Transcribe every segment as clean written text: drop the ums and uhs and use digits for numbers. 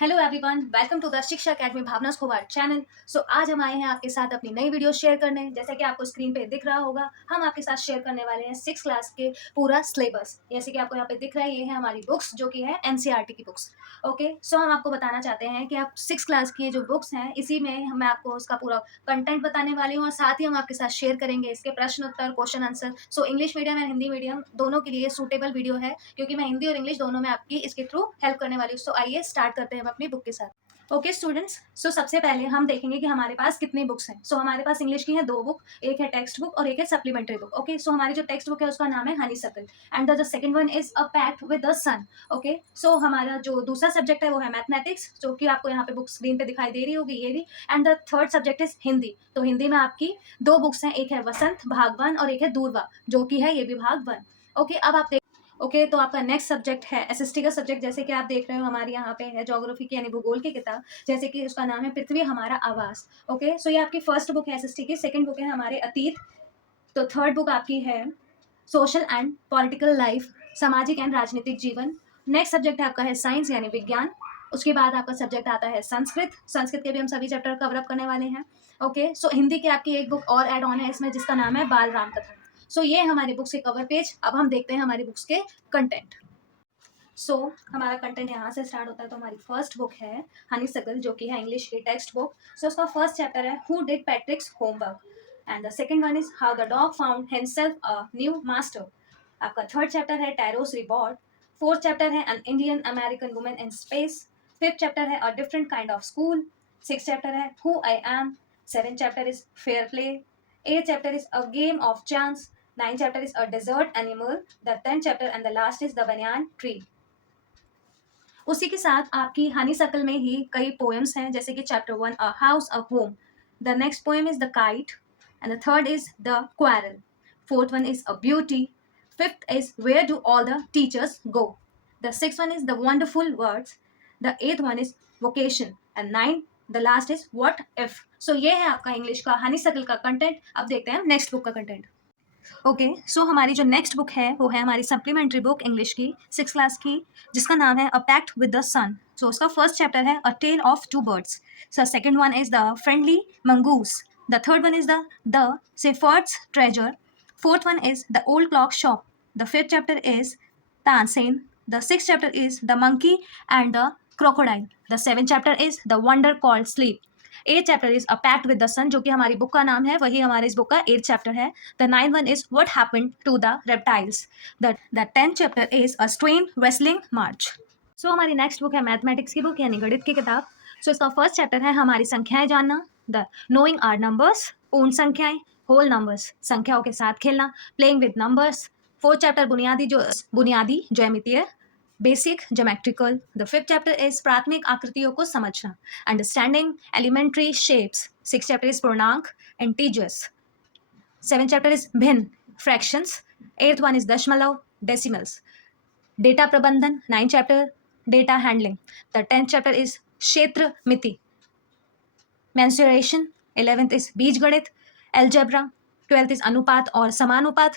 Hello everyone, welcome to the Shiksha academy Bhavna Khowar channel. So आज हम आए हैं आपके साथ अपनी नई वीडियो शेयर करने। जैसे कि आपको स्क्रीन पे दिख रहा होगा, हम आपके साथ शेयर करने वाले हैं 6 क्लास के पूरा सिलेबस। जैसे कि आपको यहाँ पे दिख रहा है, ये है हमारी बुक्स जो कि है एनसीईआरटी की बुक्स। ओके, सो हम आपको बताना चाहते हैं कि आप 6 क्लास की जो बुक्स हैं, इसी में मैं आपको उसका पूरा कंटेंट बताने वाली हूँ और साथ ही हम आपके साथ शेयर करेंगे इसके प्रश्न उत्तर, question answer. So English medium and Hindi medium दोनों के लिए सूटेबल वीडियो है, क्योंकि मैं हिंदी और इंग्लिश दोनों में आपकी इसके थ्रू हेल्प करने वाली हूँ। सो आइए स्टार्ट करते हैं अपनी बुक के साथ। ओके स्टूडेंट्स, सो सबसे पहले हम देखेंगे कि हमारे पास कितनी बुक्स हैं। सो हमारे पास इंग्लिश की है 2 बुक, एक है टेक्स्ट बुक और एक है सप्लीमेंट्री बुक। ओके, सो हमारी जो टेक्स्ट बुक है उसका नाम है honeysuckle and the second one is a pact with the sun. Okay, so हमारा जो दूसरा सब्जेक्ट है वो है मैथमेटिक्स, जो कि आपको यहाँ पे बुक स्क्रीन पे दिखाई दे रही होगी, ये भी। And the third subject is Hindi. तो हिंदी में आपकी 2 बुक्स हैं, एक है वसंत भाग 1 और एक है दूरवा, जो कि है ये भी भाग 1। ओके, अब आप ओके, तो आपका नेक्स्ट सब्जेक्ट है एसएसटी का सब्जेक्ट। जैसे कि आप देख रहे हो हमारे यहाँ पे है ज्योग्राफी की यानी भूगोल की किताब, जैसे कि उसका नाम है पृथ्वी हमारा आवास। ओके, सो ये आपकी फर्स्ट बुक है एसएसटी की। सेकंड बुक है हमारे अतीत। तो थर्ड बुक आपकी है सोशल एंड पॉलिटिकल लाइफ, सामाजिक एंड राजनीतिक जीवन। नेक्स्ट सब्जेक्ट है आपका है साइंस यानी विज्ञान। उसके बाद आपका सब्जेक्ट आता है संस्कृत। संस्कृत के भी हम सभी चैप्टर कवर अप करने वाले हैं। ओके, सो हिंदी की आपकी एक बुक और ऐड ऑन है इसमें, जिसका नाम है बाल राम कथा। सो ये है हमारी बुक्स के कवर पेज। अब हम देखते हैं हमारी बुक्स के कंटेंट। सो हमारा कंटेंट यहाँ से स्टार्ट होता है। तो हमारी फर्स्ट बुक है हनीसकल, जो कि है इंग्लिश की टेक्स्ट बुक। सो उसका फर्स्ट चैप्टर है who did Patrick's homework and the second one is how the dog found himself a new master. आपका थर्ड चैप्टर है टैरोस रिबॉर्ड। फोर्थ चैप्टर है an Indian American woman in space. Fifth chapter है a different kind of school. Six chapter है who I am. Seven chapter is fair play. Eight chapter is a game of chance. Nine chapter is a desert animal. The tenth chapter and the last is the banyan tree. उसी के साथ आपकी honeysuckle में ही कई poems हैं, जैसे कि chapter 1 a house a home. The next poem is the kite and the third is the quarrel. Fourth one is a beauty. Fifth is where do all the teachers go. The six one is the wonderful words. The eighth one is vocation and nine the last is what if. So ये है आपका English का honeysuckle का content. अब देखते हैं next book का content. Okay, सो हमारी जो नेक्स्ट बुक है वो है हमारी सप्लीमेंट्री बुक इंग्लिश की 6 क्लास की, जिसका नाम है a pact with the sun. So उसका फर्स्ट चैप्टर है a tale of two birds. So second one is the friendly mongoose. The third one is the shepherd's treasure. Fourth one is the old clock shop. The fifth chapter is Tansen. The six chapter is the monkey and the crocodile. The seven chapter is the wonder called sleep. Eight chapter is a pact with the सन, जो कि हमारी book का नाम है, वही हमारे इस book का एट चैप्टर है। The nine one is what happened to the reptiles. The tenth chapter is a strange wrestling match. So हमारी नेक्स्ट बुक है मैथमेटिक्स की बुक यानी गणित की किताब। सो इसका फर्स्ट चैप्टर है हमारी संख्याएं जानना। द नोइंग आर नंबर्स, पूर्ण संख्याएं, होल नंबर्स, संख्याओं के साथ खेलना, playing with numbers. Fourth chapter बुनियादी ज्यामितीय, basic geometrical. The fifth chapter is प्राथमिक आकृतियों को समझना, understanding elementary shapes. Six chapter is पूर्णांक, इंटीजर्स। सेवन चैप्टर इज भिन्न, फ्रैक्शंस। एट्थ वन इज दशमलव, डेसिमल्स। डेटा प्रबंधन, nine chapter data handling. The tenth chapter is क्षेत्र मिति, मेंसुरेशन। 11th इज बीजगणित, एल्जेब्रा। 12th इज अनुपात और समानुपात,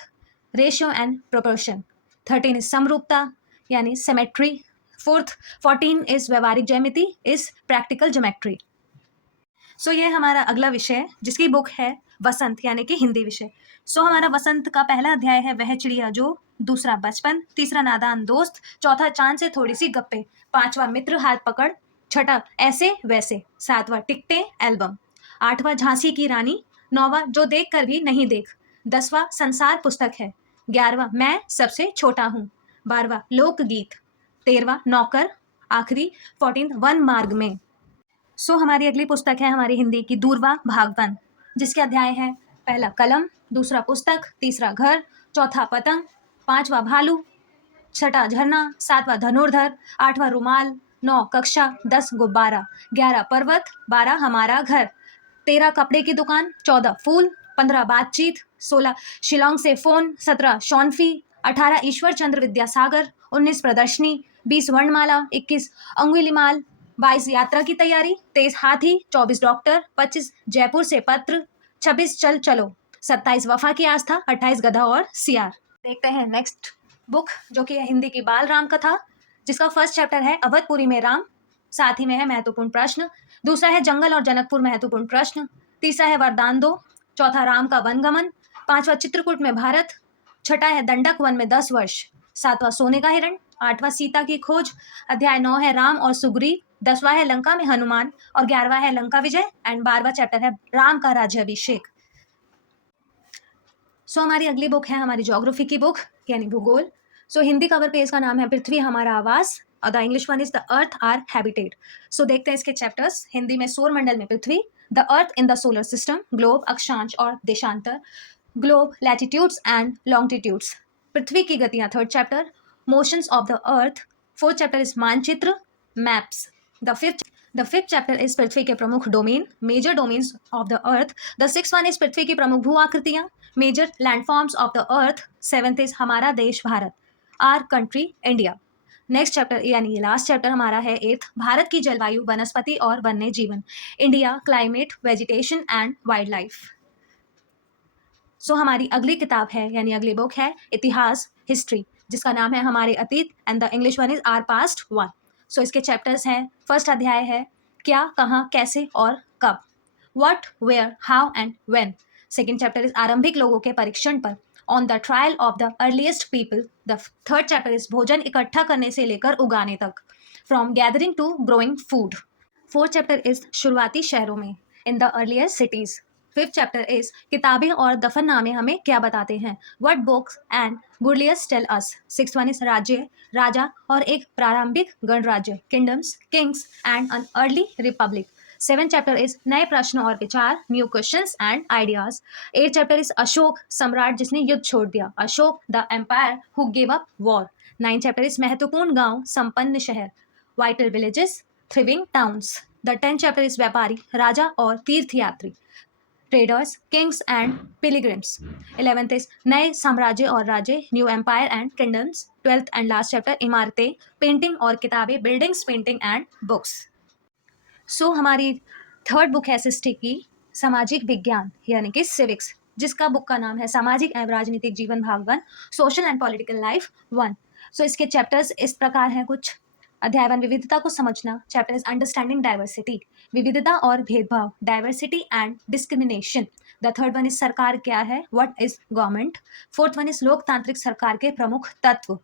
रेशियो एंड प्रोपोर्शन। 13 इज समरूपता यानी सिमेट्री। 14 इज व्यवहारिक ज्यामिति, इज प्रैक्टिकल ज्योमेट्री। सो ये हमारा अगला विषय है, जिसकी बुक है वसंत यानी कि हिंदी विषय। सो हमारा वसंत का पहला अध्याय है वह चिड़िया जो, दूसरा बचपन, तीसरा नादान दोस्त, चौथा चांद से थोड़ी सी गप्पे, पांचवा मित्र हाथ पकड़, छठा ऐसे वैसे, सातवां टिकटे एल्बम, आठवां झांसी की रानी, नौवां जो देख कर भी नहीं देख, 10वां संसार पुस्तक है, 11वां मैं सबसे छोटा हूँ, 12वां लोकगीत, 13वां नौकर, आखिरी 14 वन मार्ग में। सो हमारी अगली पुस्तक है हमारी हिंदी की दूरवा भाग 1, जिसके अध्याय है पहला कलम, दूसरा पुस्तक, तीसरा घर, चौथा पतंग, पांचवा भालू, छठा झरना, सातवां धनुर्धर, आठवां रुमाल, 9 कक्षा, 10 गुब्बारा, 11 पर्वत, 12 हमारा घर, 13 कपड़े की दुकान, 14 फूल, 15 बातचीत, 16 शिलोंग से फोन, 17 शॉनफी, 18 ईश्वर चंद्र विद्यासागर, 19 प्रदर्शनी, 20 वर्णमाला, 21 अंगुलीमाल, 22 यात्रा की तैयारी, 23 हाथी, 24 डॉक्टर, 25 जयपुर से पत्र, 26 चल चलो, 27 वफा की आस्था, 28 गधा और सियार। देखते हैं नेक्स्ट बुक, जो कि है हिंदी की बाल राम कथा, जिसका फर्स्ट चैप्टर है अवधपुरी में राम। साथ ही में है महत्वपूर्ण प्रश्न। दूसरा है जंगल और जनकपुर महत्वपूर्ण प्रश्न। तीसरा है वरदान दो। चौथा राम का वनगमन। पांचवा चित्रकूट में भारत। छठा है दंडक वन में 10 वर्ष। सातवां सोने का हिरण। आठवां सीता की खोज। अध्याय 9 है राम और सुग्रीव। 10वां है लंका में हनुमान और 11वां है लंका विजय एंड 12वां चैप्टर है राम का राज्याभिषेक। सो हमारी अगली बुक है हमारी ज्योग्राफी की बुक यानी भूगोल। सो हिंदी कवर पेज का नाम है पृथ्वी हमारा आवास और the English one is the earth our habitat. So देखते हैं इसके चैप्टर्स। हिंदी में सौर मंडल में पृथ्वी, the earth in the solar system, globe अक्षांश और देशांतर, ग्लोब लैटिट्यूड्स एंड लॉन्गिट्यूड्स, पृथ्वी की गतियां third chapter, motions of the earth fourth chapter is मानचित्र maps, the fifth chapter is पृथ्वी के प्रमुख domain major domains of the earth, the six one is पृथ्वी की प्रमुख भू आकृतियां major landforms of the earth, seventh is हमारा देश भारत our country India. Next chapter यानी लास्ट चैप्टर हमारा है एथ भारत की जलवायु वनस्पति और वन्य जीवन, India climate vegetation and wildlife. So हमारी अगली किताब है यानी अगली बुक है इतिहास हिस्ट्री जिसका नाम है हमारे अतीत and the English one is our past one. So इसके चैप्टर्स हैं। फर्स्ट अध्याय है क्या कहाँ कैसे और कब, what where how and when. Second chapter is आरंभिक लोगों के परीक्षण पर, on the trial of the earliest people. The third chapter is भोजन इकट्ठा करने से लेकर उगाने तक, from gathering to growing food. Fourth chapter is शुरुआती शहरों में, in the earliest cities. Fifth chapter is किताबें और दफननामे हमें क्या बताते हैं, what books and burials tell us. Sixth one is राज्य राजा और एक प्रारंभिक गणराज्य, kingdoms kings and an early republic. Seven chapter is नए प्रश्न और विचार, new questions and ideas. Eight chapter is Ashoka सम्राट जिसने युद्ध छोड़ दिया, Ashoka the emperor who give up war. Nine chapter is महत्वपूर्ण गांव संपन्न शहर, vital villages thriving towns. The 10th chapter is व्यापारी राजा और तीर्थयात्री, traders kings and pilgrims. 11th is नए साम्राज्य और राज्य, new empire and kingdoms. 12th and last chapter इमारतें पेंटिंग और किताबें, बिल्डिंग्स पेंटिंग एंड बुक्स। सो हमारी थर्ड बुक है सृष्टि की सामाजिक विज्ञान यानी कि सिविक्स, जिसका बुक का नाम है सामाजिक एवं राजनीतिक जीवन भाग 1, सोशल एंड पॉलिटिकल लाइफ 1। सो इसके चैप्टर्स इस प्रकार हैं कुछ। अध्याय 1 विविधता को समझना, चैप्टर इज अंडरस्टैंडिंग डाइवर्सिटी, विविधता और भेदभाव, diversity and discrimination. The third one is सरकार क्या है, what is government. Fourth one is लोकतांत्रिक सरकार के प्रमुख तत्व,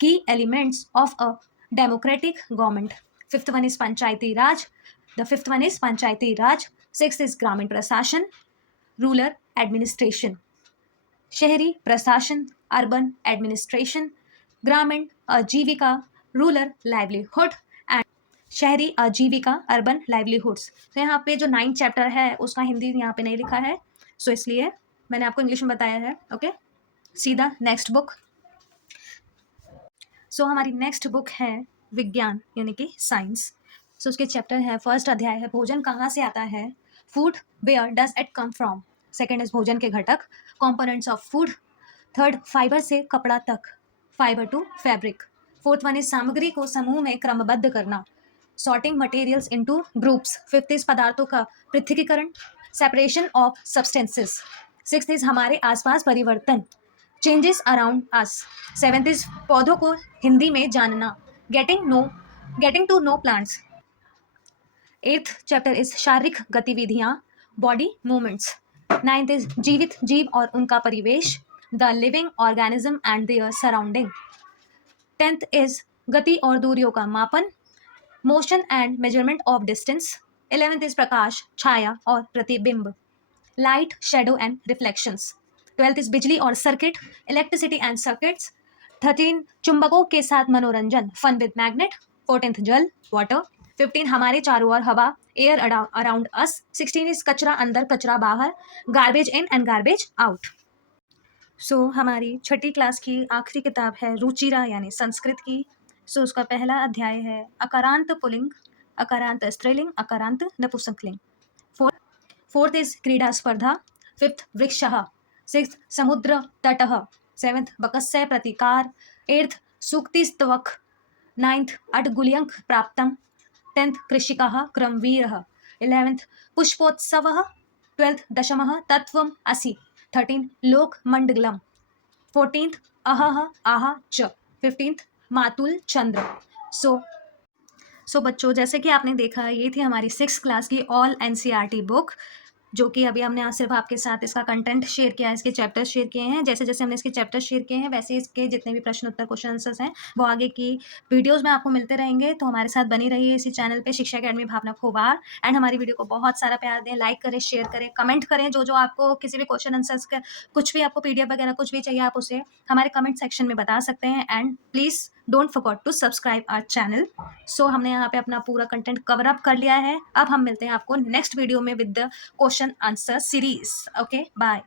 की elements of a democratic government. Fifth one is Panchayati Raj, the fifth one is Panchayati Raj. Sixth is ग्रामीण प्रशासन, रूरल एडमिनिस्ट्रेशन, शहरी प्रशासन, अर्बन एडमिनिस्ट्रेशन, ग्रामीण आजीविका, रूरल लाइवलीहुड एंड शहरी आजीविका, अर्बन लाइवलीहुड्स। तो यहाँ पे जो 9th चैप्टर है उसका हिंदी यहाँ पे नहीं लिखा है, सो इसलिए मैंने आपको इंग्लिश में बताया है। ओके, सीधा नेक्स्ट बुक। सो हमारी नेक्स्ट बुक है विज्ञान यानी कि साइंस। सो उसके चैप्टर है, फर्स्ट अध्याय है भोजन कहाँ से आता है, food where does it come from. Second is भोजन के घटक, components of food. Third fibre से कपड़ा तक, fibre to fabric. Fourth one is सामग्री को समूह में क्रमबद्ध करना, sorting materials into groups. Fifth is पदार्थों का पृथकीकरण, separation of substances. Sixth is हमारे आसपास परिवर्तन, changes around us. Seventh is पौधों को हिंदी में जानना, getting to know plants. Eighth chapter is शारीरिक गतिविधियां, बॉडी मूवमेंट्स। नाइन्थ इज जीवित जीव और उनका परिवेश, the living organism and their surrounding. 10th is गति और दूरियों का मापन, motion and measurement of distance. 11th is प्रकाश छाया और प्रतिबिंब, light shadow and reflections. 12th is बिजली और सर्किट, इलेक्ट्रिसिटी एंड सर्किट्स। 13 चुंबकों के साथ मनोरंजन, फन विद मैग्नेट। 14th जल वाटर। 15 हमारे चारों ओर हवा, एयर अराउंड अस। 16 इज कचरा अंदर कचरा बाहर, garbage in and garbage out. So हमारी छठी क्लास की आखिरी किताब है रुचिरा यानी संस्कृत की। सो उसका पहला अध्याय है अकारांत पुल्लिंग, अकारांत स्त्रीलिंग, अकारांत नपुंसकलिंग। फोर्थ इज क्रीडा स्पर्धा। फिफ्थ वृक्षः। सिक्स्थ समुद्र तटः। सेवेंथ बकस्य प्रतिकार। एट्थ सूक्तिस्तवक। नाइन्थ अट्गुल्यंक प्राप्तम। 10th कृषिकः क्रमवीरः। 11th पुष्पोत्सवः। 12th दशमः तत्वम् असि। 13th लोकमंडलम। 14th अहः आह च। 15th मातुल चंद्र। सो बच्चों, जैसे कि आपने देखा, ये थी हमारी 6th क्लास की ऑल एनसीईआरटी बुक, जो कि अभी हमने आज सिर्फ आपके साथ इसका कंटेंट शेयर किया है, इसके चैप्टर्स शेयर किए हैं। जैसे-जैसे हमने इसके चैप्टर्स शेयर किए हैं, वैसे इसके जितने भी प्रश्न उत्तर क्वेश्चन आंसर्स हैं, वो आगे की वीडियोज़ में आपको मिलते रहेंगे। तो हमारे साथ बनी रहिए इसी चैनल पे, शिक्षा अकेडमी भावना खोबार। एंड हमारी वीडियो को बहुत सारा प्यार दें, लाइक करें, शेयर करें, कमेंट करें। जो-जो आपको किसी भी क्वेश्चन आंसर्स का कुछ भी आपको पीडीएफ वगैरह कुछ भी चाहिए, आप उसे हमारे कमेंट सेक्शन में बता सकते हैं। And please don't forget to subscribe our channel. So हमने यहाँ पे अपना पूरा कंटेंट कवर अप कर लिया है। अब हम मिलते हैं आपको नेक्स्ट वीडियो में with the question answer series. Okay, bye.